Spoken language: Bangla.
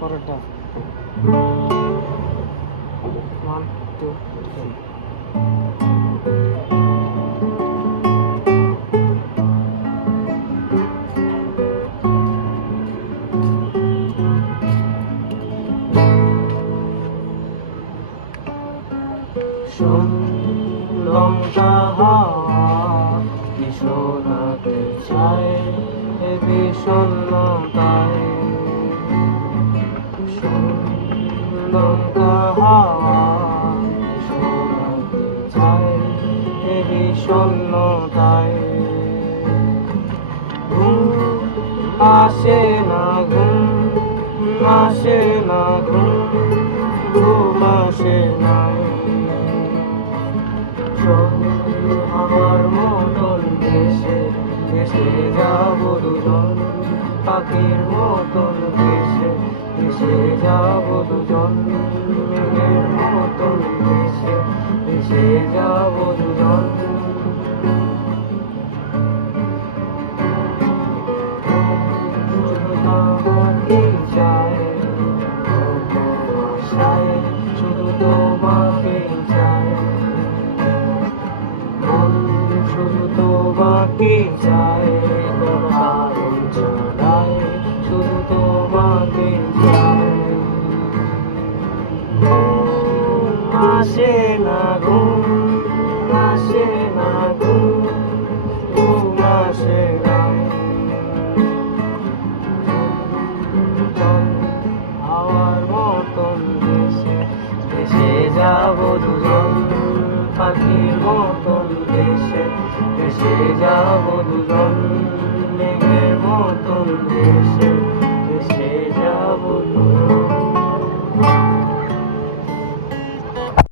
পরেরটা 1 2 3 লঙ্কা হাওয়া কি শোনাতে চায় এ বিষণ্ণতায় লঙ্কা হাওয়া কি শোনাতে চায় এ বিষণ্ণতায় ঘুম আসে না ঘুম আসে না ঘুম আসে না আমার মতন ভেসে ভেসে যাব দুজন পাখির মতন ভেসে ভেসে যাব দুজন মেঘের মতন ভেসে ভেসে যাব দুজন তোমাকে চাই আশায় শুধু তোমাকে চাই শুধু তোমাকে চাই কোনো কারণ ছাড়াই শুধু তোমাকে চাই আসে না ঘুম আসে না ঘুম আসে না হাওয়ার মতন ভেসে ভেসে যাব দুজন পাখির মতন ভেসে ভেসে যাব দুজন মেঘের মতন ভেসে